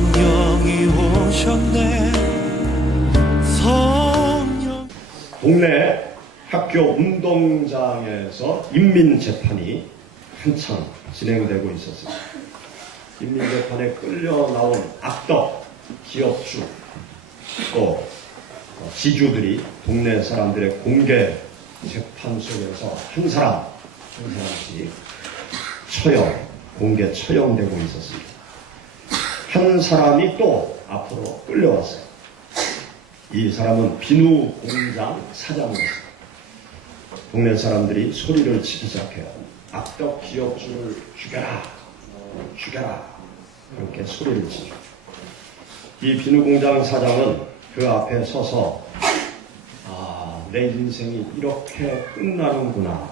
성령이 오셨네. 성령. 동네 학교 운동장에서 인민재판이 한창 진행되고 있었습니다. 인민재판에 끌려 나온 악덕 기업주 또 지주들이 동네 사람들의 공개 재판 속에서 한 사람씩 공개 처형되고 있었습니다. 한 사람이 또 앞으로 끌려왔어요. 이 사람은 비누 공장 사장이었어요. 동네 사람들이 소리를 치기 시작해요. 악덕 기업주를 죽여라, 죽여라. 그렇게 소리를 치죠. 이 비누 공장 사장은 그 앞에 서서 내 인생이 이렇게 끝나는구나,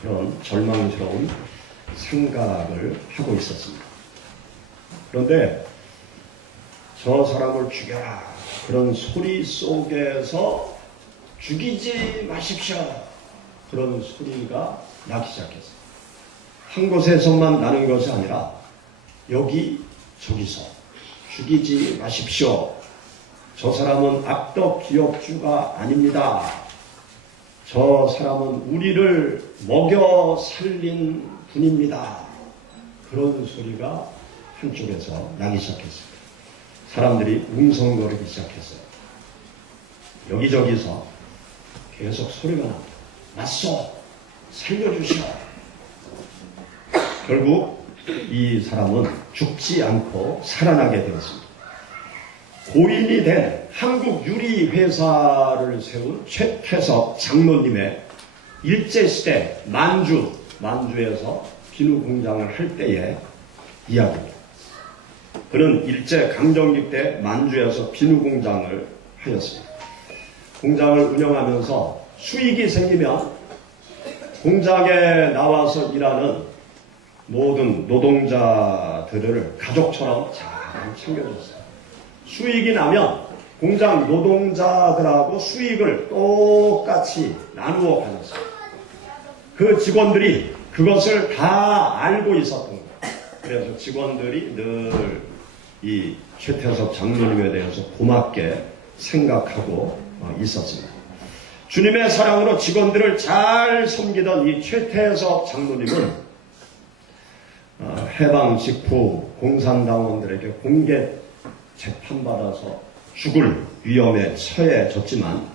그런 절망스러운 생각을 하고 있었습니다. 그런데 저 사람을 죽여라, 그런 소리 속에서 죽이지 마십시오, 그런 소리가 나기 시작했어요. 한 곳에서만 나는 것이 아니라 여기저기서 죽이지 마십시오. 저 사람은 악덕 기업주가 아닙니다. 저 사람은 우리를 먹여 살린 분입니다. 그런 소리가 한쪽에서 나기 시작했습니다. 사람들이 웅성거리기 시작했어요. 여기저기서 계속 소리가 납니다. 맞소! 살려주시오! 결국 이 사람은 죽지 않고 살아나게 되었습니다. 고인이 된 한국유리회사를 세운 최태석 장로님의 일제시대 만주에서 비누공장을 할 때의 이야기입니다. 그는 일제강점기 때 만주에서 비누공장을 하였습니다. 공장을 운영하면서 수익이 생기면 공장에 나와서 일하는 모든 노동자들을 가족처럼 잘 챙겨줬어요. 수익이 나면 공장 노동자들하고 수익을 똑같이 나누어 가졌어요. 그 직원들이 그것을 다 알고 있었던 거예요. 그래서 직원들이 늘 이 최태석 장로님에 대해서 고맙게 생각하고 있었습니다. 주님의 사랑으로 직원들을 잘 섬기던 이 최태석 장로님은 해방 직후 공산당원들에게 공개 재판받아서 죽을 위험에 처해졌지만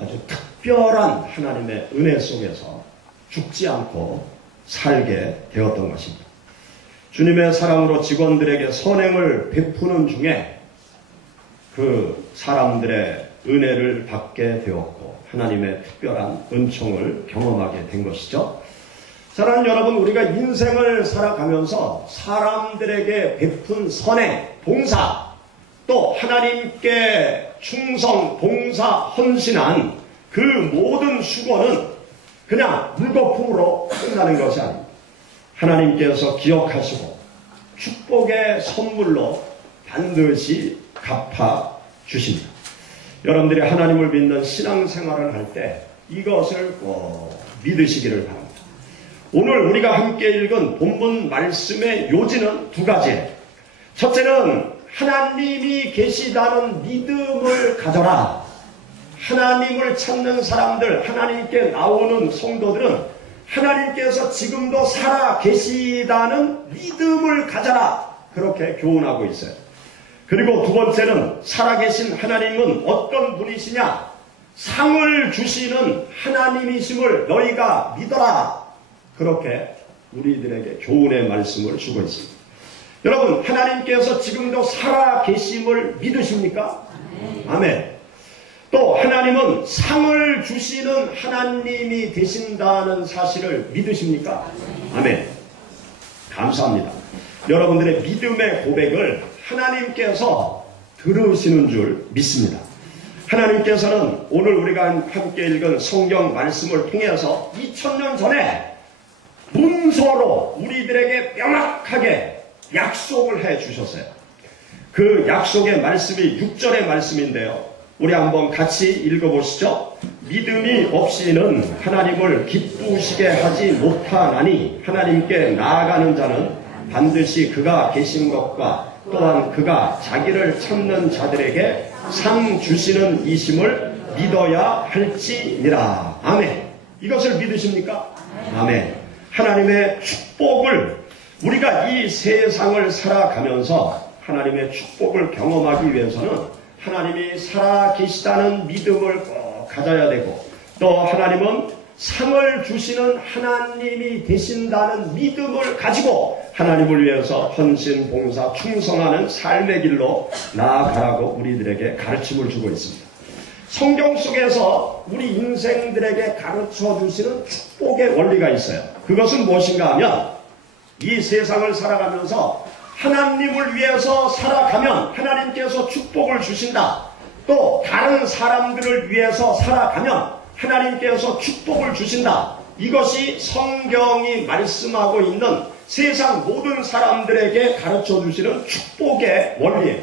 아주 특별한 하나님의 은혜 속에서 죽지 않고 살게 되었던 것입니다. 주님의 사랑으로 직원들에게 선행을 베푸는 중에 그 사람들의 은혜를 받게 되었고 하나님의 특별한 은총을 경험하게 된 것이죠. 사랑하는 여러분, 우리가 인생을 살아가면서 사람들에게 베푼 선행, 봉사, 또 하나님께 충성, 봉사, 헌신한 그 모든 수고는 그냥 물거품으로 끝나는 것이 아닙니다. 하나님께서 기억하시고 축복의 선물로 반드시 갚아주십니다. 여러분들이 하나님을 믿는 신앙생활을 할 때 이것을 꼭 믿으시기를 바랍니다. 오늘 우리가 함께 읽은 본문 말씀의 요지는 두 가지예요. 첫째는 하나님이 계시다는 믿음을 가져라. 하나님을 찾는 사람들, 하나님께 나오는 성도들은 하나님께서 지금도 살아 계시다는 믿음을 가져라. 그렇게 교훈하고 있어요. 그리고 두 번째는 살아계신 하나님은 어떤 분이시냐? 상을 주시는 하나님이심을 너희가 믿어라. 그렇게 우리들에게 교훈의 말씀을 주고 있습니다. 여러분, 하나님께서 지금도 살아 계심을 믿으십니까? 아멘. 또 하나님은 상을 주시는 하나님이 되신다는 사실을 믿으십니까? 아멘. 감사합니다. 여러분들의 믿음의 고백을 하나님께서 들으시는 줄 믿습니다. 하나님께서는 오늘 우리가 함께 읽은 성경 말씀을 통해서 2000년 전에 문서로 우리들에게 명확하게 약속을 해 주셨어요. 그 약속의 말씀이 6절의 말씀인데요. 우리 한번 같이 읽어보시죠. 믿음이 없이는 하나님을 기쁘시게 하지 못하나니 하나님께 나아가는 자는 반드시 그가 계신 것과 또한 그가 자기를 찾는 자들에게 상 주시는 이심을 믿어야 할지니라. 아멘. 이것을 믿으십니까? 아멘. 하나님의 축복을 우리가 이 세상을 살아가면서 하나님의 축복을 경험하기 위해서는 하나님이 살아계시다는 믿음을 꼭 가져야 되고, 또 하나님은 상을 주시는 하나님이 되신다는 믿음을 가지고 하나님을 위해서 헌신, 봉사, 충성하는 삶의 길로 나아가라고 우리들에게 가르침을 주고 있습니다. 성경 속에서 우리 인생들에게 가르쳐 주시는 축복의 원리가 있어요. 그것은 무엇인가 하면, 이 세상을 살아가면서 하나님을 위해서 살아가면 하나님께서 축복을 주신다. 또 다른 사람들을 위해서 살아가면 하나님께서 축복을 주신다. 이것이 성경이 말씀하고 있는 세상 모든 사람들에게 가르쳐 주시는 축복의 원리예요.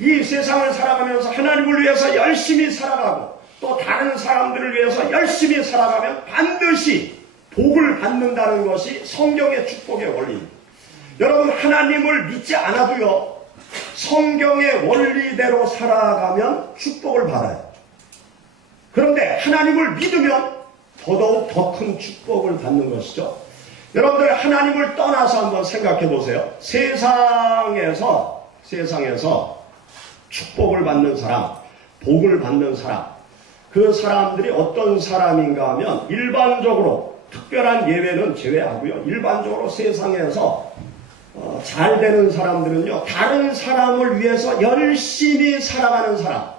이 세상을 살아가면서 하나님을 위해서 열심히 살아가고 또 다른 사람들을 위해서 열심히 살아가면 반드시 복을 받는다는 것이 성경의 축복의 원리입니다. 여러분, 하나님을 믿지 않아도요, 성경의 원리대로 살아가면 축복을 받아요. 그런데 하나님을 믿으면 더더욱 더 큰 축복을 받는 것이죠. 여러분들, 하나님을 떠나서 한번 생각해 보세요. 세상에서 축복을 받는 사람, 복을 받는 사람, 그 사람들이 어떤 사람인가 하면 일반적으로, 특별한 예외는 제외하고요, 일반적으로 세상에서 잘 되는 사람들은요, 다른 사람을 위해서 열심히 살아가는 사람,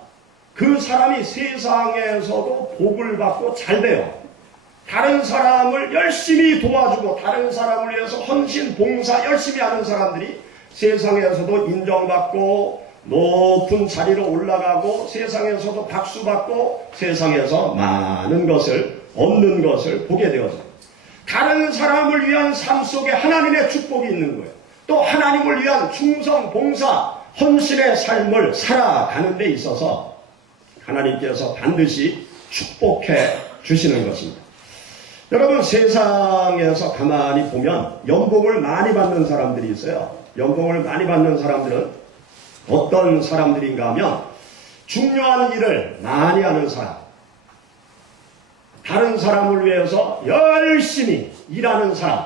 그 사람이 세상에서도 복을 받고 잘 돼요. 다른 사람을 열심히 도와주고 다른 사람을 위해서 헌신, 봉사 열심히 하는 사람들이 세상에서도 인정받고 높은 자리로 올라가고 세상에서도 박수받고 세상에서 많은 것을 얻는 것을 보게 되어집니다. 다른 사람을 위한 삶 속에 하나님의 축복이 있는 거예요. 또 하나님을 위한 충성, 봉사, 헌신의 삶을 살아가는 데 있어서 하나님께서 반드시 축복해 주시는 것입니다. 여러분, 세상에서 가만히 보면 연봉을 많이 받는 사람들이 있어요. 연봉을 많이 받는 사람들은 어떤 사람들인가 하면 중요한 일을 많이 하는 사람, 다른 사람을 위해서 열심히 일하는 사람,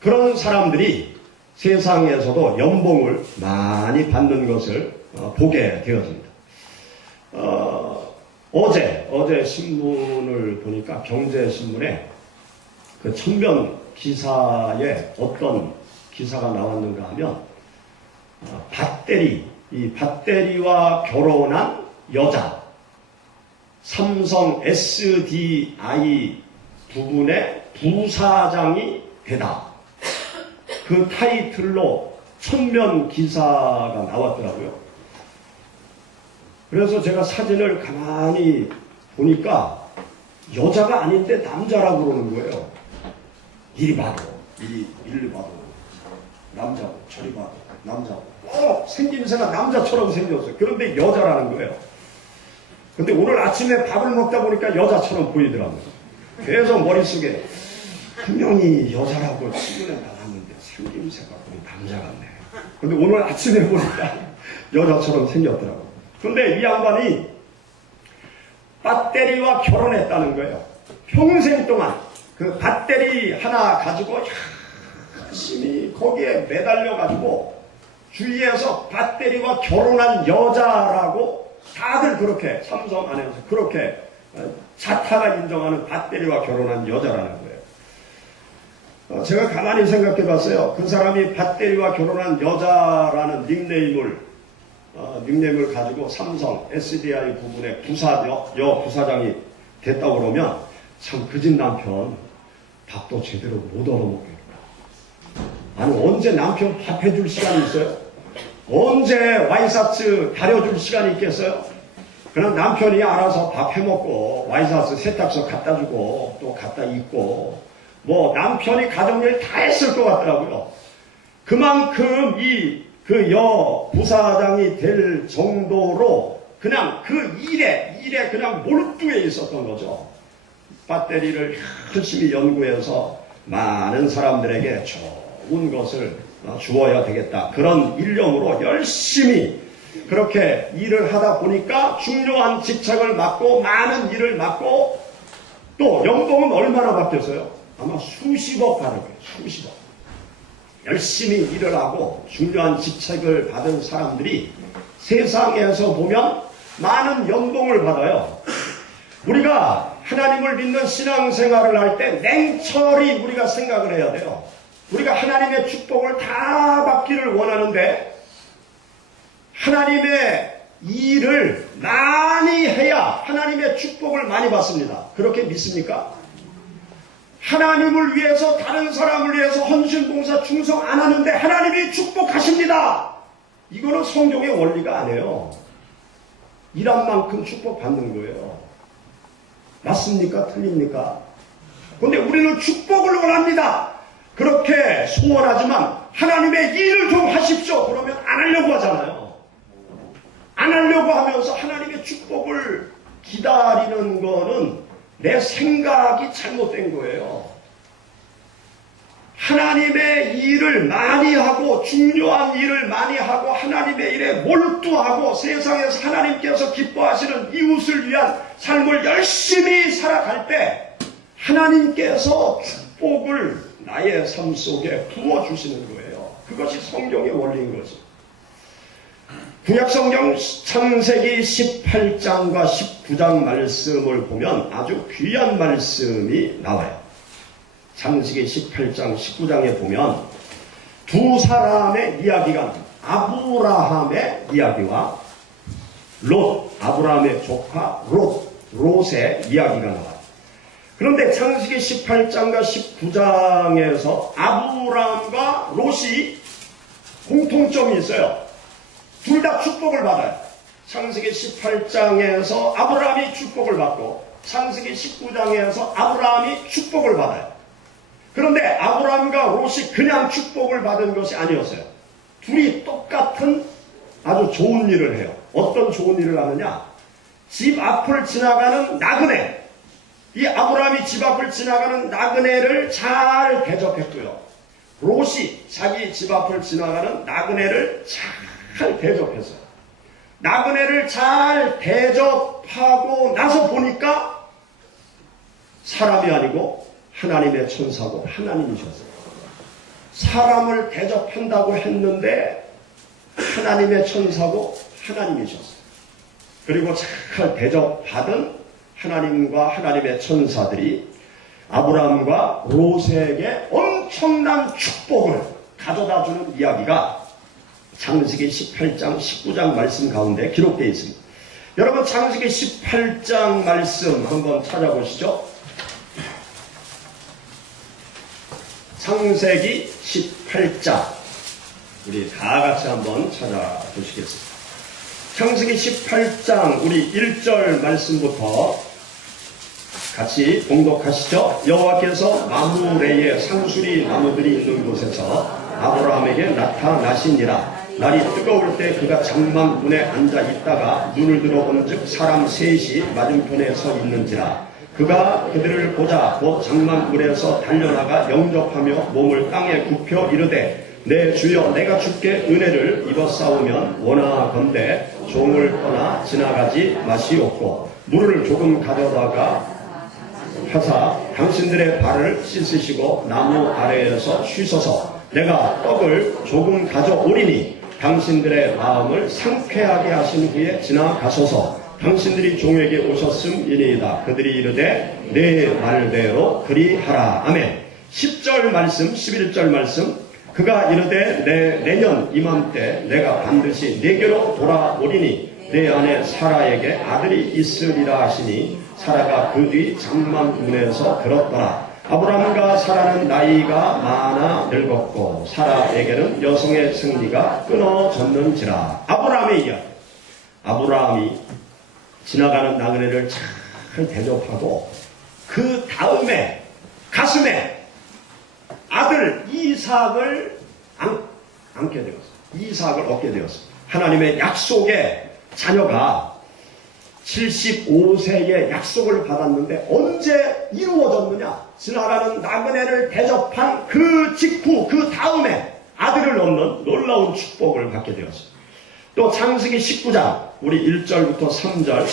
그런 사람들이 세상에서도 연봉을 많이 받는 것을 보게 되어집니다. 어제 신문을 보니까 경제신문에 그 천면 기사에 어떤 기사가 나왔는가 하면 이 밧데리와 결혼한 여자, 삼성 SDI 부분의 부사장이 되다. 그 타이틀로 천면 기사가 나왔더라고요. 그래서 제가 사진을 가만히 보니까 여자가 아닌데 남자라고 그러는 거예요. 이리 봐도, 이리 봐도 남자고, 저리 봐도 남자고, 생김새가 남자처럼 생겼어요. 그런데 여자라는 거예요. 근데 오늘 아침에 밥을 먹다 보니까 여자처럼 보이더라고요. 계속 머릿속에 분명히 여자라고 신문에 나왔는데 생김새가 거의 남자 같네. 근데 오늘 아침에 보니까 여자처럼 생겼더라고요. 근데 이 양반이 밧데리와 결혼했다는 거예요. 평생 동안 그 밧데리 하나 가지고 열심히 거기에 매달려가지고 주위에서 밧데리와 결혼한 여자라고 다들 그렇게 삼성 안에서 그렇게 자타가 인정하는 밧데리와 결혼한 여자라는 거예요. 제가 가만히 생각해 봤어요. 그 사람이 밧데리와 결혼한 여자라는 닉네임을 가지고 삼성 SDI 부분의 부사장이 됐다고 그러면 참 그 집 남편 밥도 제대로 못 얻어먹겠다. 아니, 언제 남편 밥 해줄 시간이 있어요? 언제 와이셔츠 다려줄 시간이 있겠어요? 그냥 남편이 알아서 밥 해먹고 와이셔츠 세탁소 갖다 주고 또 갖다 입고 뭐 남편이 가정일 다 했을 것 같더라고요. 그만큼 그 여 부사장이 될 정도로 그냥 그 일에 그냥 몰두해 있었던 거죠. 배터리를 열심히 연구해서 많은 사람들에게 좋은 것을 주어야 되겠다. 그런 일념으로 열심히 그렇게 일을 하다 보니까 중요한 직책을 맡고 많은 일을 맡고 또 연봉은 얼마나 받겠어요? 아마 수십억 받을 거예요. 수십억. 열심히 일을 하고 중요한 직책을 받은 사람들이 세상에서 보면 많은 연봉을 받아요. 우리가 하나님을 믿는 신앙생활을 할 때 냉철히 우리가 생각을 해야 돼요. 우리가 하나님의 축복을 다 받기를 원하는데 하나님의 일을 많이 해야 하나님의 축복을 많이 받습니다. 그렇게 믿습니까? 하나님을 위해서 다른 사람을 위해서 헌신봉사 충성 안 하는데 하나님이 축복하십니다. 이거는 성경의 원리가 아니에요. 일한 만큼 축복받는 거예요. 맞습니까? 틀립니까? 그런데 우리는 축복을 원합니다. 그렇게 소원하지만 하나님의 일을 좀 하십시오. 그러면 안 하려고 하잖아요. 안 하려고 하면서 하나님의 축복을 기다리는 거는 내 생각이 잘못된 거예요. 하나님의 일을 많이 하고 중요한 일을 많이 하고 하나님의 일에 몰두하고 세상에서 하나님께서 기뻐하시는 이웃을 위한 삶을 열심히 살아갈 때 하나님께서 축복을 나의 삶 속에 부어주시는 거예요. 그것이 성경의 원리인 거죠. 구약성경 창세기 18장과 19장 말씀을 보면 아주 귀한 말씀이 나와요. 창세기 18장 19장에 보면 두 사람의 이야기가 나옵니다. 아브라함의 이야기와 롯, 아브라함의 조카 롯의 이야기가 나와요. 그런데 창세기 18장과 19장에서 아브라함과 롯이 공통점이 있어요. 둘 다 축복을 받아요. 창세기 18장에서 아브라함이 축복을 받고 창세기 19장에서 아브라함이 축복을 받아요. 그런데 아브라함과 롯이 그냥 축복을 받은 것이 아니었어요. 둘이 똑같은 아주 좋은 일을 해요. 어떤 좋은 일을 하느냐? 집 앞을 지나가는 나그네, 이 아브라함이 집 앞을 지나가는 나그네를 잘 대접했고요. 롯이 자기 집 앞을 지나가는 나그네를 잘 대접했어요. 나그네를 잘 대접하고 나서 보니까 사람이 아니고 하나님의 천사고 하나님이셨어요. 사람을 대접한다고 했는데 하나님의 천사고 하나님이셨어요. 그리고 잘 대접받은 하나님과 하나님의 천사들이 아브라함과 롯에게 엄청난 축복을 가져다주는 이야기가 창세기 18장, 19장 말씀 가운데 기록되어 있습니다. 여러분 창세기 18장 말씀 한번 찾아보시죠. 창세기 18장 우리 다 같이 한번 찾아보시겠습니다. 창세기 18장 우리 1절 말씀부터 같이 봉독하시죠. 여호와께서 마므레의 상수리 나무들이 있는 곳에서 아브라함에게 나타나시니라. 날이 뜨거울 때 그가 장막문에 앉아 있다가 눈을 들어본즉 사람 셋이 맞은편에 서 있는지라. 그가 그들을 보자 곧 장막문에서 달려나가 영접하며 몸을 땅에 굽혀 이르되 내 주여 내가 주께 은혜를 입었사오면 원하건대 종을 떠나 지나가지 마시옵고 물을 조금 가져다가 하사 당신들의 발을 씻으시고 나무 아래에서 쉬소서. 내가 떡을 조금 가져오리니 당신들의 마음을 상쾌하게 하신 후에 지나가소서. 당신들이 종에게 오셨음이니이다. 그들이 이르되 내 말대로 그리하라. 아멘. 10절 말씀 11절 말씀. 그가 이르되 내년 이맘때 내가 반드시 내게로 돌아오리니 내 아내 사라에게 아들이 있으리라 하시니 사라가 그 뒤 장막문에서 들었더라. 아브라함과 사라는 나이가 많아 늙었고 사라에게는 여성의 생리가 끊어졌는지라. 아브라함의 이야기. 아브라함이 지나가는 나그네를 잘 대접하고 그 다음에 가슴에 아들 이삭을 안게 되었습니다. 이삭을 얻게 되었습니다. 하나님의 약속의 자녀가 75세의 약속을 받았는데 언제 이루어졌느냐? 지나가는 나그네를 대접한 그 직후 그 다음에 아들을 얻는 놀라운 축복을 받게 되었습니다. 또 창세기 19장 우리 1절부터 3절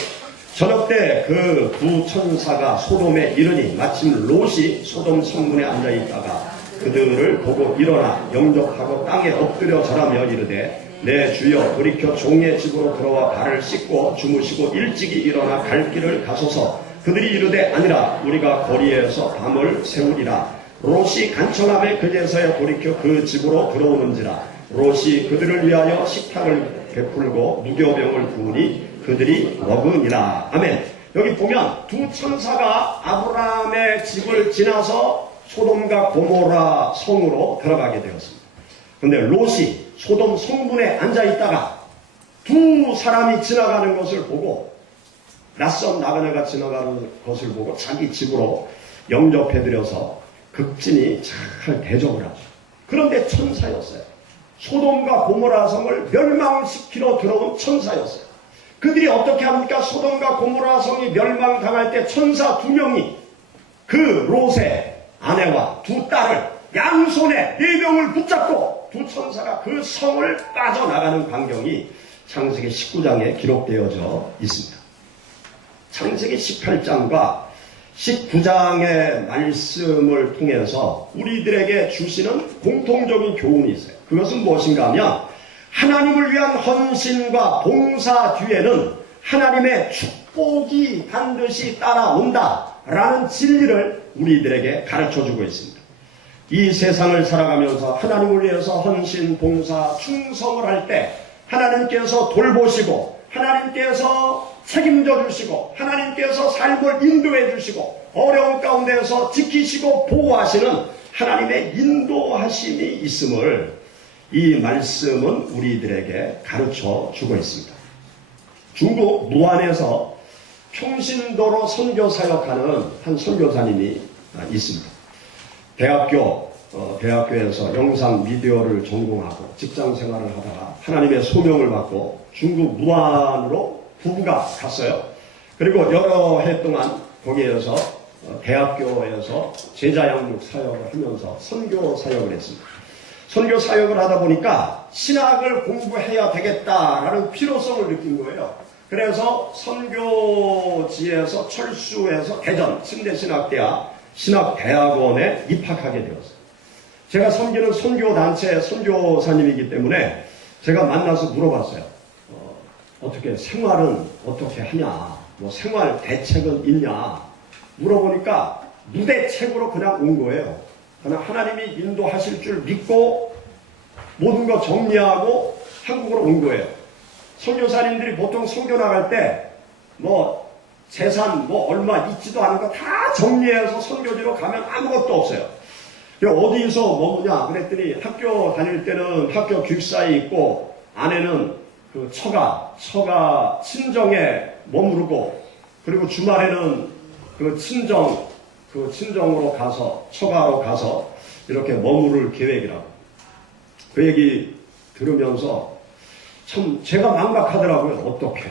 저녁 때 그 두 천사가 소돔에 이르니 마침 롯이 소돔 성문에 앉아있다가 그들을 보고 일어나 영접하고 땅에 엎드려 절하며 이르되 내 주여 돌이켜 종의 집으로 들어와 발을 씻고 주무시고 일찍이 일어나 갈 길을 가소서. 그들이 이르되 아니라 우리가 거리에서 밤을 새우리라. 롯이 간청함에 그제서야 돌이켜 그 집으로 들어오는지라. 롯이 그들을 위하여 식탁을 베풀고 무교병을 부으니 그들이 먹으니라. 아멘. 여기 보면 두 천사가 아브라함의 집을 지나서 소돔과 고모라 성으로 들어가게 되었습니다. 그런데 롯이 소돔 성문에 앉아있다가 두 사람이 지나가는 것을 보고 낯선 나그네가 지나가는 것을 보고 자기 집으로 영접해드려서 극진히 잘 대접을 하죠. 그런데 천사였어요. 소돔과 고모라 성을 멸망시키러 들어온 천사였어요. 그들이 어떻게 합니까? 소돔과 고모라 성이 멸망당할 때 천사 2명이 그 롯의 아내와 두 딸을 양손에 4명을 붙잡고 두 천사가 그 성을 빠져나가는 광경이 창세기 19장에 기록되어져 있습니다. 창세기 18장과 19장의 말씀을 통해서 우리들에게 주시는 공통적인 교훈이 있어요. 그것은 무엇인가 하면 하나님을 위한 헌신과 봉사 뒤에는 하나님의 축복이 반드시 따라온다라는 진리를 우리들에게 가르쳐주고 있습니다. 이 세상을 살아가면서 하나님을 위해서 헌신, 봉사, 충성을 할 때 하나님께서 돌보시고 하나님께서 책임져 주시고 하나님께서 삶을 인도해 주시고 어려운 가운데서 지키시고 보호하시는 하나님의 인도하심이 있음을 이 말씀은 우리들에게 가르쳐 주고 있습니다. 중국 무안에서 평신도로 선교 사역하는 한 선교사님이 있습니다. 대학교에서 영상 미디어를 전공하고 직장 생활을 하다가 하나님의 소명을 받고 중국 무안으로 부부가 갔어요. 그리고 여러 해 동안 거기에서 대학교에서 제자 양육 사역을 하면서 선교 사역을 했습니다. 선교 사역을 하다 보니까 신학을 공부해야 되겠다라는 필요성을 느낀 거예요. 그래서 선교지에서 철수해서 대전 침대신학대학 신학대학원에 입학하게 되었어요. 제가 섬기는 선교단체 선교사님이기 때문에 제가 만나서 물어봤어요. 어떻게 생활은 어떻게 하냐, 뭐 생활 대책은 있냐 물어보니까 무대책으로 그냥 온 거예요. 그냥 하나님이 인도하실 줄 믿고 모든 거 정리하고 한국으로 온 거예요. 선교사님들이 보통 선교 나갈 때 뭐 재산 뭐 얼마 있지도 않은 거 다 정리해서 선교지로 가면 아무것도 없어요. 어디서 머무냐 그랬더니 학교 다닐 때는 학교 기숙사에 있고 아내는 그 처가 친정에 머무르고 그리고 주말에는 그 친정으로 가서 처가로 가서 이렇게 머무를 계획이라고. 그 얘기 들으면서 참 제가 막막하더라고요. 어떻게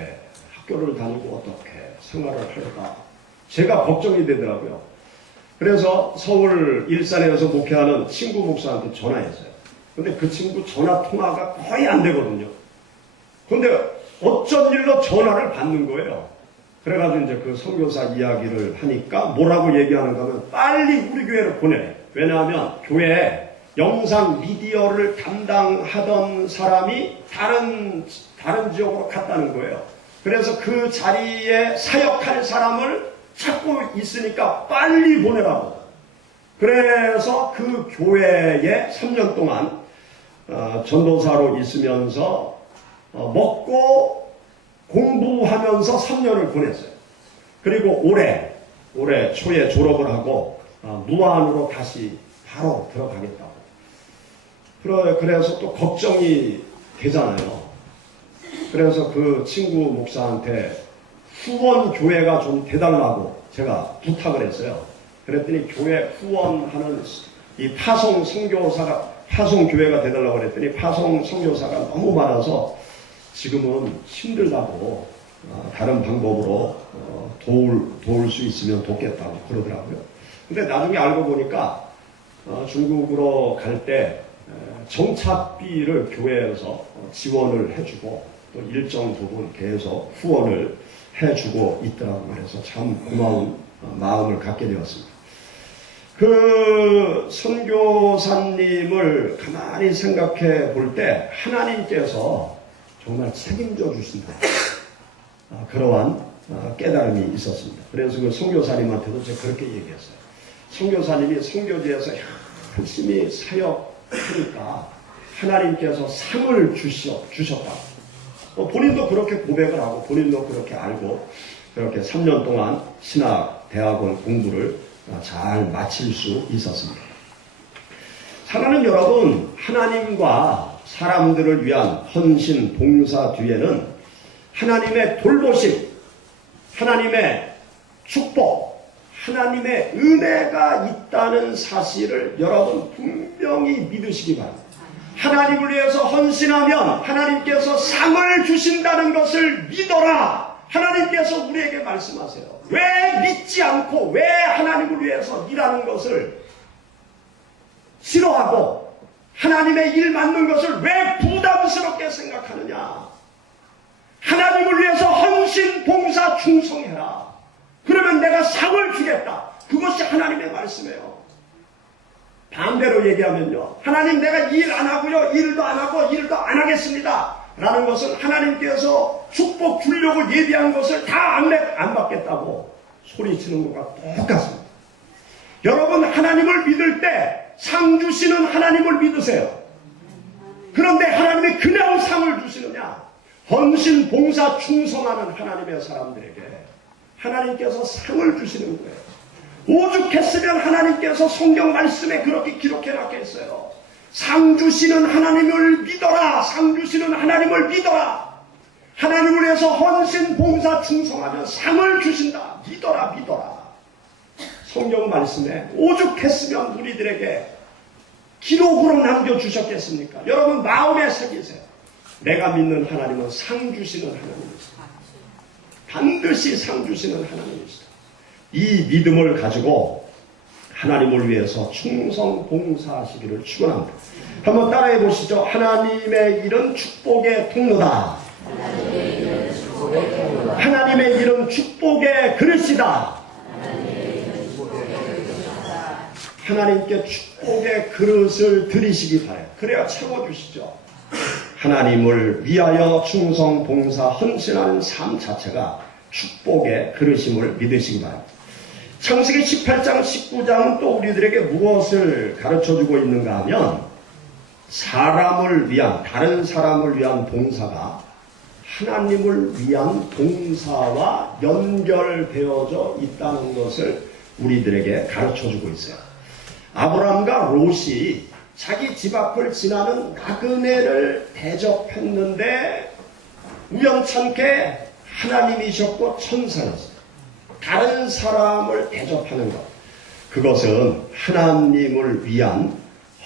학교를 다니고 어떻게 생활을 할까 제가 걱정이 되더라고요. 그래서 서울 일산에서 목회하는 친구 목사한테 전화했어요. 근데 그 친구 전화 통화가 거의 안 되거든요. 근데 어쩐 일로 전화를 받는 거예요. 그래가지고 이제 그 선교사 이야기를 하니까 뭐라고 얘기하는가 하면 빨리 우리 교회로 보내래. 왜냐하면 교회에 영상 미디어를 담당하던 사람이 다른 지역으로 갔다는 거예요. 그래서 그 자리에 사역할 사람을 찾고 있으니까 빨리 보내라고. 그래서 그 교회에 3년 동안 전도사로 있으면서 먹고 공부하면서 3년을 보냈어요. 그리고 올해 초에 졸업을 하고 무안으로 다시 바로 들어가겠다고. 그래서 또 걱정이 되잖아요. 그래서 그 친구 목사한테 후원 교회가 좀 돼달라고 제가 부탁을 했어요. 그랬더니 교회 후원하는 이 파송 교회가 돼달라고 그랬더니 파송 선교사가 너무 많아서 지금은 힘들다고 다른 방법으로 도울 수 있으면 돕겠다고 그러더라고요. 근데 나중에 알고 보니까 중국으로 갈 때 정착비를 교회에서 지원을 해주고 또 일정 부분 계속 후원을 해주고 있더라고. 그래서 참 고마운 마음을 갖게 되었습니다. 그 선교사님을 가만히 생각해 볼 때 하나님께서 정말 책임져 주신다. 그러한 깨달음이 있었습니다. 그래서 그 선교사님한테도 제가 그렇게 얘기했어요. 선교사님이 선교지에서 열심히 사역하니까 하나님께서 상을 주셨다. 본인도 그렇게 고백을 하고 본인도 그렇게 알고 그렇게 3년 동안 신학 대학원 공부를 잘 마칠 수 있었습니다. 사랑하는 여러분, 하나님과 사람들을 위한 헌신 봉사 뒤에는 하나님의 돌보심, 하나님의 축복, 하나님의 은혜가 있다는 사실을 여러분 분명히 믿으시기 바랍니다. 하나님을 위해서 헌신하면 하나님께서 상을 주신다는 것을 믿어라. 하나님께서 우리에게 말씀하세요. 왜 믿지 않고 왜 하나님을 위해서 일하는 것을 싫어하고 하나님의 일 맡는 것을 왜 부담스럽게 생각하느냐. 하나님을 위해서 헌신, 봉사, 충성해라. 그러면 내가 상을 주겠다. 그것이 하나님의 말씀이에요. 반대로 얘기하면요. 하나님 내가 일 안 하고요. 일도 안 하고 일도 안 하겠습니다. 라는 것은 하나님께서 축복 주려고 예비한 것을 다 안 받겠다고 소리치는 것과 똑같습니다. 여러분 하나님을 믿을 때 상 주시는 하나님을 믿으세요. 그런데 하나님이 그냥 상을 주시느냐? 헌신, 봉사, 충성하는 하나님의 사람들에게 하나님께서 상을 주시는 거예요. 오죽했으면 하나님께서 성경 말씀에 그렇게 기록해놨게 했어요. 상 주시는 하나님을 믿어라. 상 주시는 하나님을 믿어라. 하나님을 위해서 헌신, 봉사, 충성하면 상을 주신다. 믿어라. 성경 말씀에 오죽했으면 우리들에게 기록으로 남겨주셨겠습니까? 여러분 마음에 새기세요. 내가 믿는 하나님은 상 주시는 하나님이시다. 반드시 상 주시는 하나님이시다. 이 믿음을 가지고 하나님을 위해서 충성 봉사하시기를 축원합니다. 한번 따라해 보시죠. 하나님의 일은 축복의 통로다. 하나님의 일은 축복의 그릇이다. 하나님께 축복의 그릇을 드리시기 바라요. 그래야 채워주시죠. 하나님을 위하여 충성 봉사 헌신하는 삶 자체가 축복의 그릇임을 믿으시기 바랍니다. 창세기 18장 19장은 또 우리들에게 무엇을 가르쳐주고 있는가 하면 사람을 위한, 다른 사람을 위한 봉사가 하나님을 위한 봉사와 연결되어져 있다는 것을 우리들에게 가르쳐주고 있어요. 아브라함과 롯이 자기 집 앞을 지나는 나그네를 대접했는데 우연찮게 하나님이셨고 천사였어요. 다른 사람을 대접하는 것, 그것은 하나님을 위한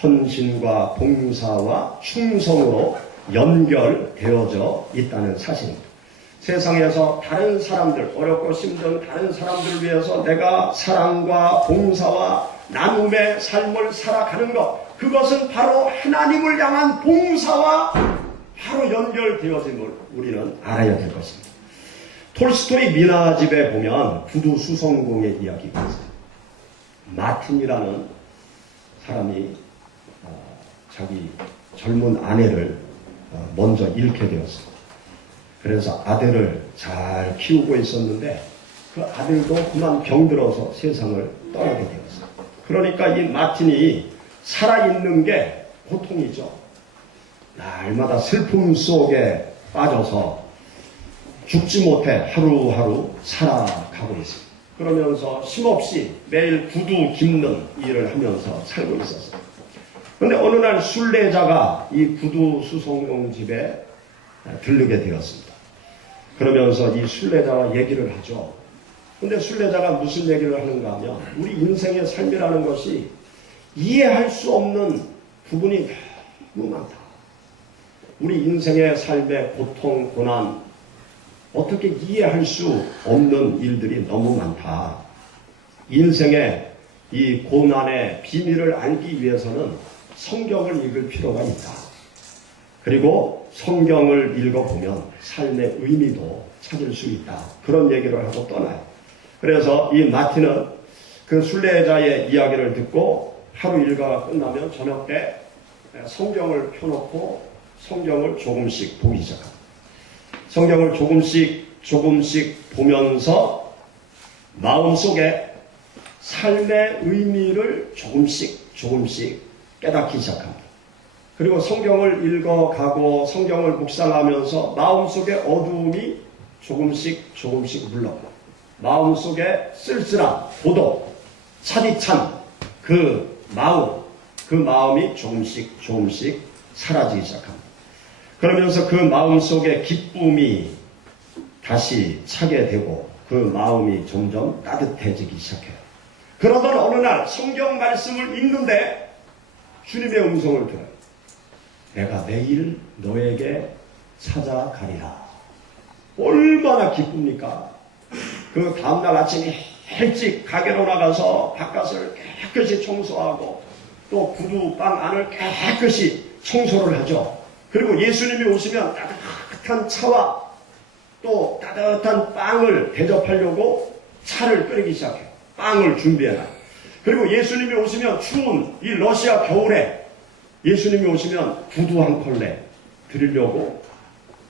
헌신과 봉사와 충성으로 연결되어져 있다는 사실입니다. 세상에서 다른 사람들, 어렵고 힘든 다른 사람들을 위해서 내가 사랑과 봉사와 나눔의 삶을 살아가는 것, 그것은 바로 하나님을 향한 봉사와 바로 연결되어짐을 우리는 알아야 될 것입니다. 톨스토이 미나집에 보면 구두 수성공의 이야기가 있어요. 마틴이라는 사람이 자기 젊은 아내를 먼저 잃게 되었어요. 그래서 아들을 잘 키우고 있었는데 그 아들도 그만 병들어서 세상을 떠나게 되었어요. 그러니까 이 마틴이 살아있는 게 고통이죠. 날마다 슬픔 속에 빠져서 죽지 못해 하루하루 살아가고 있습니다. 그러면서 쉼없이 매일 구두 깁는 일을 하면서 살고 있었어요. 그런데 어느 날 순례자가 이 구두 수송용 집에 들르게 되었습니다. 그러면서 이 순례자와 얘기를 하죠. 근데 순례자가 무슨 얘기를 하는가 하면 우리 인생의 삶이라는 것이 이해할 수 없는 부분이 너무 많다. 우리 인생의 삶의 고통, 고난, 어떻게 이해할 수 없는 일들이 너무 많다. 인생의 이 고난의 비밀을 알기 위해서는 성경을 읽을 필요가 있다. 그리고 성경을 읽어보면 삶의 의미도 찾을 수 있다. 그런 얘기를 하고 떠나요. 그래서 이 마티는 그 순례자의 이야기를 듣고 하루 일과가 끝나면 저녁 때 성경을 펴놓고 성경을 조금씩 보기 시작합니다. 성경을 조금씩 보면서 마음속에 삶의 의미를 조금씩 깨닫기 시작합니다. 그리고 성경을 읽어가고 성경을 묵상하면서 마음속에 어두움이 조금씩 물러가고 마음속에 쓸쓸한 고독, 차디찬 그 마음이 조금씩 사라지기 시작합니다. 그러면서 그 마음속에 기쁨이 다시 차게 되고 그 마음이 점점 따뜻해지기 시작해요. 그러던 어느 날 성경 말씀을 읽는데 주님의 음성을 들어요. 내가 내일 너에게 찾아가리라. 얼마나 기쁩니까? 그 다음날 아침에 일찍 가게로 나가서 바깥을 깨끗이 청소하고 또 구두방 안을 깨끗이 청소를 하죠. 그리고 예수님이 오시면 따뜻한 차와 또 따뜻한 빵을 대접하려고 차를 끓이기 시작해요. 빵을 준비해놔요. 그리고 예수님이 오시면 추운 이 러시아 겨울에 예수님이 오시면 구두 한 켤레 드리려고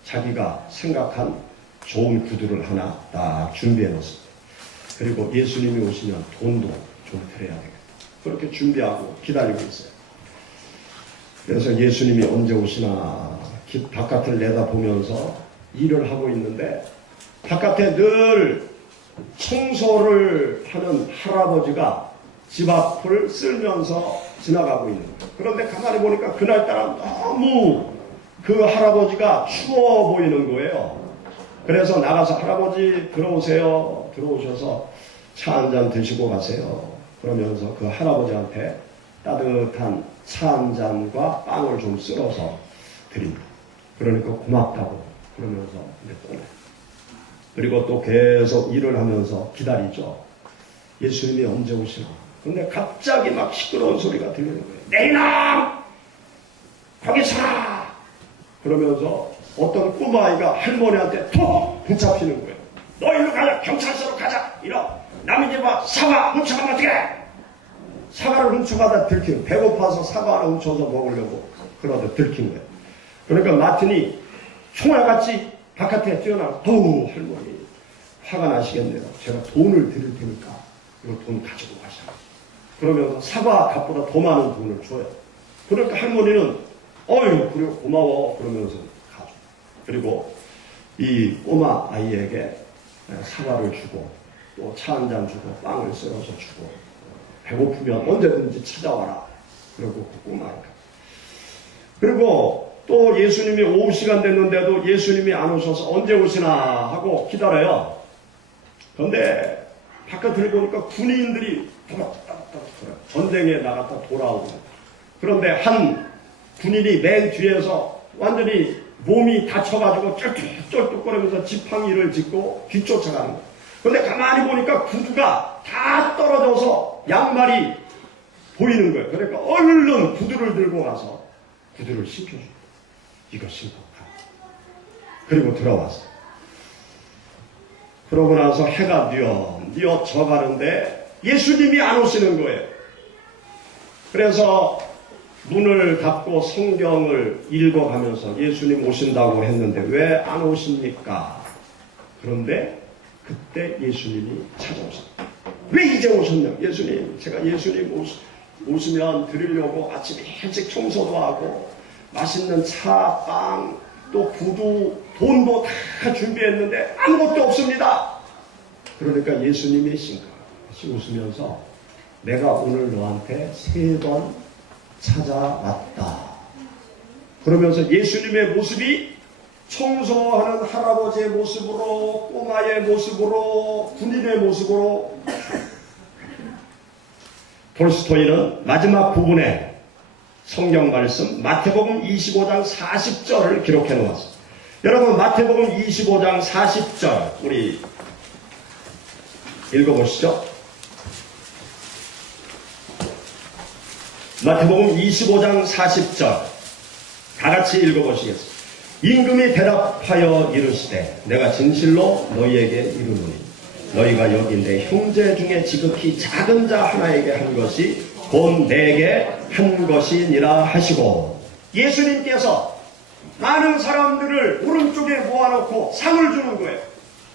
자기가 생각한 좋은 구두를 하나 딱 준비해 놓습니다. 그리고 예수님이 오시면 돈도 좀 드려야 되겠다. 그렇게 준비하고 기다리고 있어요. 그래서 예수님이 언제 오시나 바깥을 내다보면서 일을 하고 있는데 바깥에 늘 청소를 하는 할아버지가 집 앞을 쓸면서 지나가고 있는 거예요. 그런데 가만히 보니까 그날따라 너무 그 할아버지가 추워 보이는 거예요. 그래서 나가서 할아버지 들어오세요. 들어오셔서 차 한 잔 드시고 가세요. 그러면서 그 할아버지한테 따뜻한 차 한 잔과 빵을 좀 쓸어서 드립니다. 그러니까 고맙다고 그러면서 떠나요. 그리고 또 계속 일을 하면서 기다리죠. 예수님이 언제 오시나. 근데 갑자기 막 시끄러운 소리가 들리는 거예요. 내 이놈! 거기 서라! 그러면서 어떤 꼬마아이가 할머니한테 톡 붙잡히는 거예요. 너 일로 가자! 경찰서로 가자! 이러! 남의 집 와 사과 훔쳐가면 어떡해! 사과를 훔쳐가다 들키는 배고파서 사과를 훔쳐서 먹으려고 그러다 들킨 거예요. 그러니까 마틴이 총알같이 바깥에 뛰어나가 어우 할머니 화가 나시겠네요. 제가 돈을 드릴 테니까 이거 돈 가지고 가자. 그러면서 사과 값보다 더 많은 돈을 줘요. 그러니까 할머니는 어휴 그래 고마워 그러면서 가죠. 그리고 이 꼬마 아이에게 사과를 주고 또 차 한 잔 주고 빵을 썰어서 주고 배고프면 언제든지 찾아와라. 그리고 그 꼬마아이가. 그리고 또 예수님이 오후 시간 됐는데도 예수님이 안 오셔서 언제 오시나 하고 기다려요. 그런데 바깥을 보니까 군인들이 전쟁에 나갔다 돌아오고 그런데 한 군인이 맨 뒤에서 완전히 몸이 다쳐가지고 쩔뚝쩔뚝거리면서 지팡이를 짚고 뒤쫓아가는 거예요. 그런데 가만히 보니까 구두가 다 떨어져서 양말이 보이는 거예요. 그러니까 얼른 구두를 들고 가서 구두를 신겨줘요. 이거 신고 가. 그리고 들어왔어요. 그러고 나서 해가 뉘어 져가는데 예수님이 안 오시는 거예요. 그래서 문을 닫고 성경을 읽어가면서 예수님 오신다고 했는데 왜 안 오십니까? 그런데 그때 예수님이 찾아오셨다. 왜 이제 오셨냐? 예수님, 제가 예수님 오시면 드리려고 아침에 일찍 청소도 하고 맛있는 차, 빵, 또 구두, 돈도 다 준비했는데 아무것도 없습니다. 그러니까 예수님이 싱긋이 웃으면서 내가 오늘 너한테 3번 찾아왔다. 그러면서 예수님의 모습이 청소하는 할아버지의 모습으로, 꼬마의 모습으로, 군인의 모습으로 톨스토이는 마지막 부분에 성경 말씀 마태복음 25장 40절을 기록해 놓았습니다. 여러분 마태복음 25장 40절 우리 읽어보시죠. 마태복음 25장 40절 다 같이 읽어보시겠습니다. 임금이 대답하여 이르시되 내가 진실로 너희에게 이르노니 너희가 여기 내 형제 중에 지극히 작은 자 하나에게 한 것이 곧 내게 한 것이니라 하시고, 예수님께서 많은 사람들을 오른쪽에 모아놓고 상을 주는 거예요.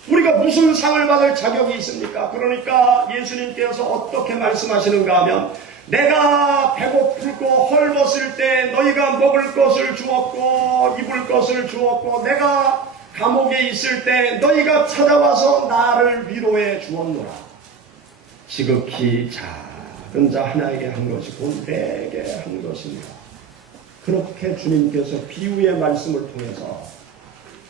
우리가 무슨 상을 받을 자격이 있습니까? 그러니까 예수님께서 어떻게 말씀하시는가 하면, 내가 배고프고 헐벗을 때 너희가 먹을 것을 주었고 입을 것을 주었고, 내가 감옥에 있을 때 너희가 찾아와서 나를 위로해 주었노라. 지극히 작은 자 하나에게 한 것이 곧 내게 한 것입니다. 그렇게 주님께서 비유의 말씀을 통해서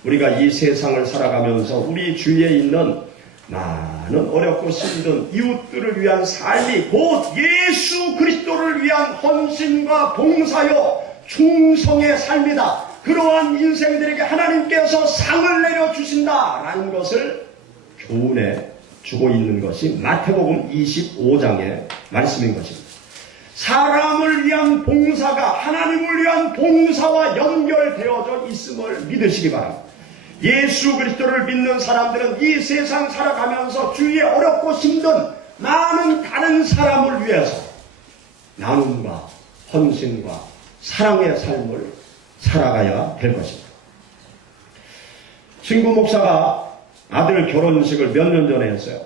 우리가 이 세상을 살아가면서 우리 주위에 있는 많은 어렵고 힘든 이웃들을 위한 삶이 곧 예수 그리스도를 위한 헌신과 봉사요 충성의 삶이다. 그러한 인생들에게 하나님께서 상을 내려주신다라는 것을 교훈해 주고 있는 것이 마태복음 25장의 말씀인 것입니다. 사람을 위한 봉사가 하나님을 위한 봉사와 연결되어져 있음을 믿으시기 바랍니다. 예수 그리스도를 믿는 사람들은 이 세상 살아가면서 주위에 어렵고 힘든 많은 다른 사람을 위해서 나눔과 헌신과 사랑의 삶을 살아가야 될 것입니다. 친구 목사가 아들 결혼식을 몇 년 전에 했어요.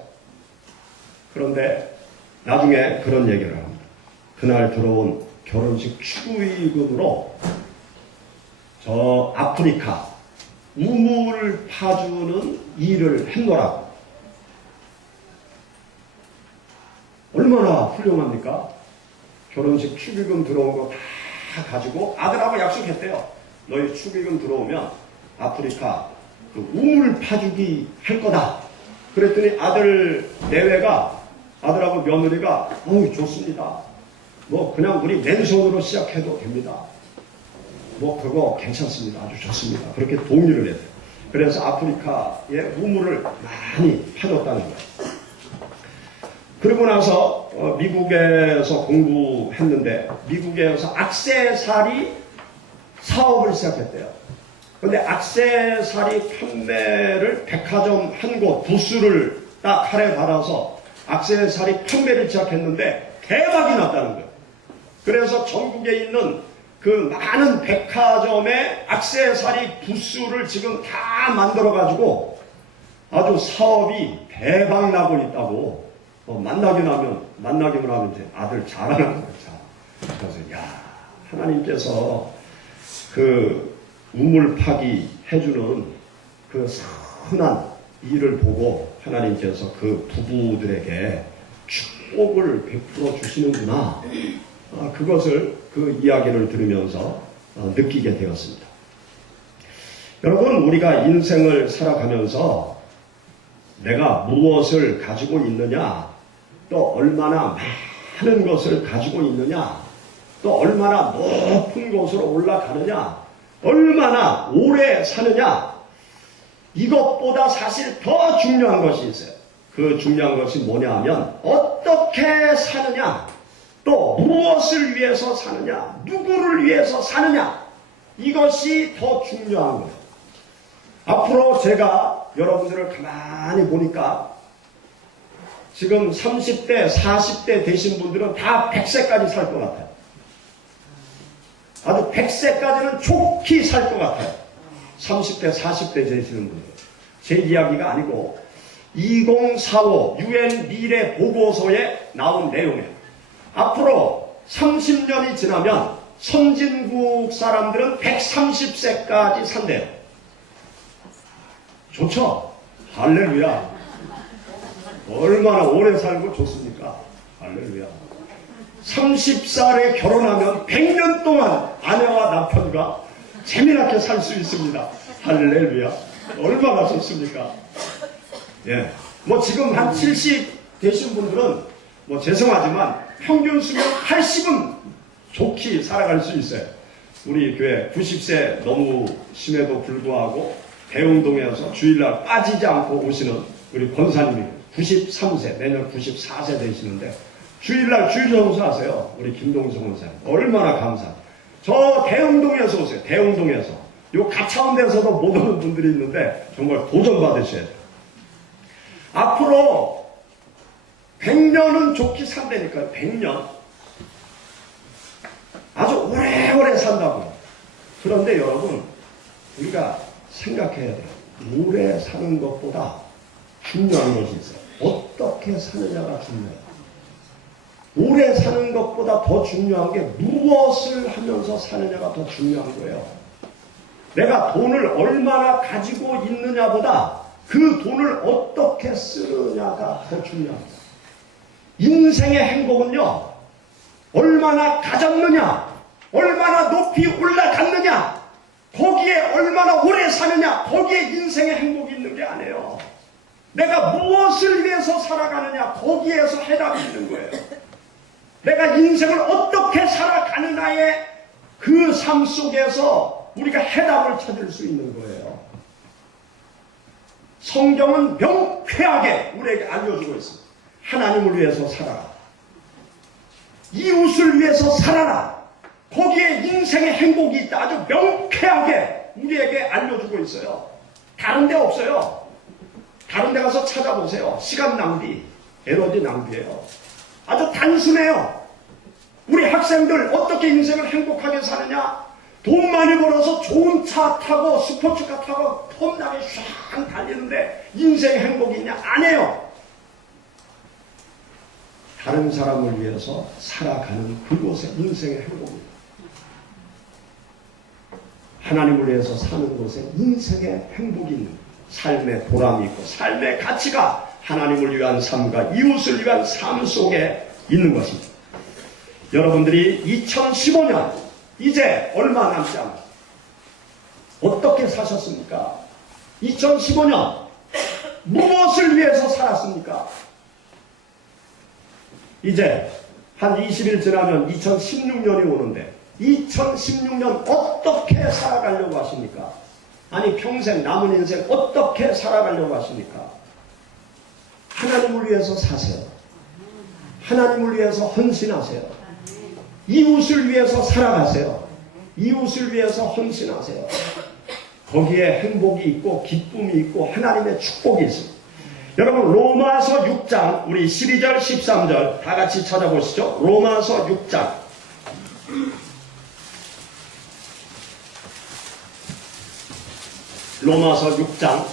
그런데 나중에 그런 얘기를 합니다. 그날 들어온 결혼식 축의금으로 저 아프리카 우물 파주는 일을 했노라고. 얼마나 훌륭합니까? 결혼식 축의금 들어온 거 다 가지고 아들하고 약속했대요. 너희 축의금 들어오면 아프리카 그 우물 파주기 할 거다. 그랬더니 아들 내외가, 아들하고 며느리가 좋습니다. 뭐 그냥 우리 맨손으로 시작해도 됩니다. 뭐 그거 괜찮습니다. 아주 좋습니다. 그렇게 동의를 했대요. 그래서 아프리카에 우물을 많이 파줬다는 거예요. 그러고 나서 미국에서 공부했는데 미국에서 액세서리 사업을 시작했대요. 근데 액세서리 판매를 백화점 한 곳 부스를 딱 할애 받아서 액세서리 판매를 시작했는데 대박이 났다는 거예요. 그래서 전국에 있는 그 많은 백화점의 액세서리 부스를 지금 다 만들어가지고 아주 사업이 대박나고 있다고. 만나기만 하면 이제 아들 자랑하는 거죠. 그래서 야, 하나님께서 그 우물 파기 해주는 그 선한 일을 보고 하나님께서 그 부부들에게 축복을 베풀어 주시는구나. 그것을 그 이야기를 들으면서 느끼게 되었습니다. 여러분, 우리가 인생을 살아가면서 내가 무엇을 가지고 있느냐, 또 얼마나 많은 것을 가지고 있느냐, 또 얼마나 높은 곳으로 올라가느냐, 얼마나 오래 사느냐, 이것보다 사실 더 중요한 것이 있어요. 그 중요한 것이 뭐냐 하면 어떻게 사느냐, 또 무엇을 위해서 사느냐, 누구를 위해서 사느냐, 이것이 더 중요한 거예요. 앞으로 제가 여러분들을 가만히 보니까 지금 30대, 40대 되신 분들은 다 100세까지 살 것 같아요. 아주 100세까지는 좋게 살 것 같아요. 30대, 40대 되시는 분들. 제 이야기가 아니고 2045 UN 미래 보고서에 나온 내용이에요. 앞으로 30년이 지나면 선진국 사람들은 130세까지 산대요. 좋죠? 할렐루야. 얼마나 오래 살고 좋습니까? 할렐루야. 30살에 결혼하면 100년 동안 아내와 남편과 재미나게 살 수 있습니다. 할렐루야. 얼마나 좋습니까? 예. 뭐 지금 한 70 되신 분들은 뭐 죄송하지만 평균 수명 80은 좋게 살아갈 수 있어요. 우리 교회 90세 너무 심해도 불구하고 대흥동에서 주일날 빠지지 않고 오시는 우리 권사님이 93세, 내년 94세 되시는데 주일날 주일정수 하세요. 우리 김동성 원사님. 얼마나 감사. 저 대흥동에서 오세요. 대흥동에서. 요 가차운데서도 못 오는 분들이 있는데 정말 도전받으셔야 돼요. 앞으로 100년은 좋게 산다니까요. 100년. 아주 오래오래 산다고요. 그런데 여러분, 우리가 생각해야 돼요. 오래 사는 것보다 중요한 것이 있어요. 어떻게 사느냐가 중요해요. 오래 사는 것보다 더 중요한 게 무엇을 하면서 사느냐가 더 중요한 거예요. 내가 돈을 얼마나 가지고 있느냐보다 그 돈을 어떻게 쓰느냐가 더 중요합니다. 인생의 행복은요, 얼마나 가졌느냐, 얼마나 높이 올라갔느냐, 거기에 얼마나 오래 사느냐, 거기에 인생의 행복이 있는 게 아니에요. 내가 무엇을 위해서 살아가느냐, 거기에서 해답이 있는 거예요. 내가 인생을 어떻게 살아가느냐의 그 삶 속에서 우리가 해답을 찾을 수 있는 거예요. 성경은 명쾌하게 우리에게 알려주고 있습니다. 하나님을 위해서 살아라. 이웃을 위해서 살아라. 거기에 인생의 행복이 있다. 아주 명쾌하게 우리에게 알려주고 있어요. 다른 데 없어요. 다른 데 가서 찾아보세요. 시간 낭비, 에너지 낭비예요. 아주 단순해요. 우리 학생들 어떻게 인생을 행복하게 사느냐? 돈 많이 벌어서 좋은 차 타고 스포츠카 타고 폼나게 샥 달리는데 인생의 행복이 있냐? 아니에요. 다른 사람을 위해서 살아가는 그곳에 인생의 행복입니다. 하나님을 위해서 사는 곳에 인생의 행복이 있는 삶의 보람이 있고 삶의 가치가 하나님을 위한 삶과 이웃을 위한 삶 속에 있는 것입니다. 여러분들이 2015년 이제 얼마 남지 않았습니다. 어떻게 사셨습니까? 2015년 무엇을 위해서 살았습니까? 이제 한 20일 지나면 2016년이 오는데 2016년 어떻게 살아가려고 하십니까? 아니 평생 남은 인생 어떻게 살아가려고 하십니까? 하나님을 위해서 사세요. 하나님을 위해서 헌신하세요. 이웃을 위해서 살아가세요. 이웃을 위해서 헌신하세요. 거기에 행복이 있고 기쁨이 있고 하나님의 축복이 있습니다. 여러분 로마서 6장 우리 12절 13절 다 같이 찾아보시죠. 로마서 6장 로마서 6장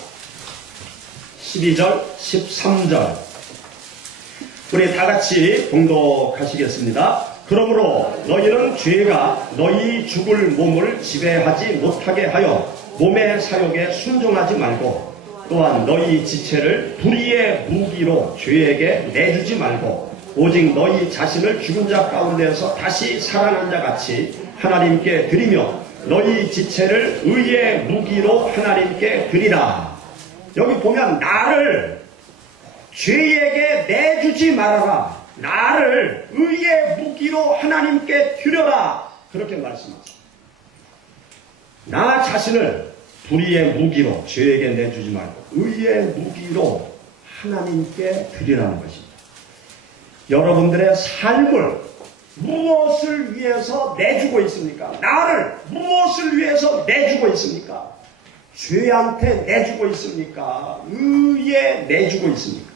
12절 13절 우리 다 같이 봉독하시겠습니다. 그러므로 너희는 죄가 너희 죽을 몸을 지배하지 못하게 하여 몸의 사욕에 순종하지 말고 또한 너희 지체를 불의의 무기로 죄에게 내주지 말고 오직 너희 자신을 죽은 자 가운데서 다시 살아난 자 같이 하나님께 드리며 너희 지체를 의의 무기로 하나님께 드리라. 여기 보면 나를 죄에게 내주지 말아라. 나를 의의 무기로 하나님께 드려라. 그렇게 말씀하십니다. 나 자신을 불의의 무기로 죄에게 내주지 말고 의의 무기로 하나님께 드리라는 것입니다. 여러분들의 삶을 무엇을 위해서 내주고 있습니까? 나를 무엇을 위해서 내주고 있습니까? 죄한테 내주고 있습니까? 의에 내주고 있습니까?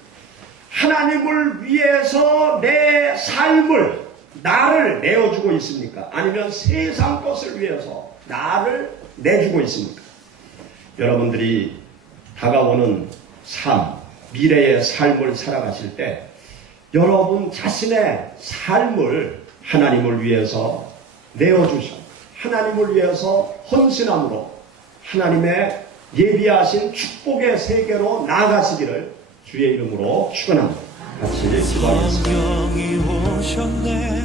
하나님을 위해서 내 삶을 나를 내어주고 있습니까? 아니면 세상 것을 위해서 나를 내주고 있습니까? 여러분들이 다가오는 삶, 미래의 삶을 살아가실 때 여러분 자신의 삶을 하나님을 위해서 내어주셔 하나님을 위해서 헌신함으로 하나님의 예비하신 축복의 세계로 나아가시기를 주의 이름으로 축원합니다. 같이 기도하겠습니다. 성령이 오셨네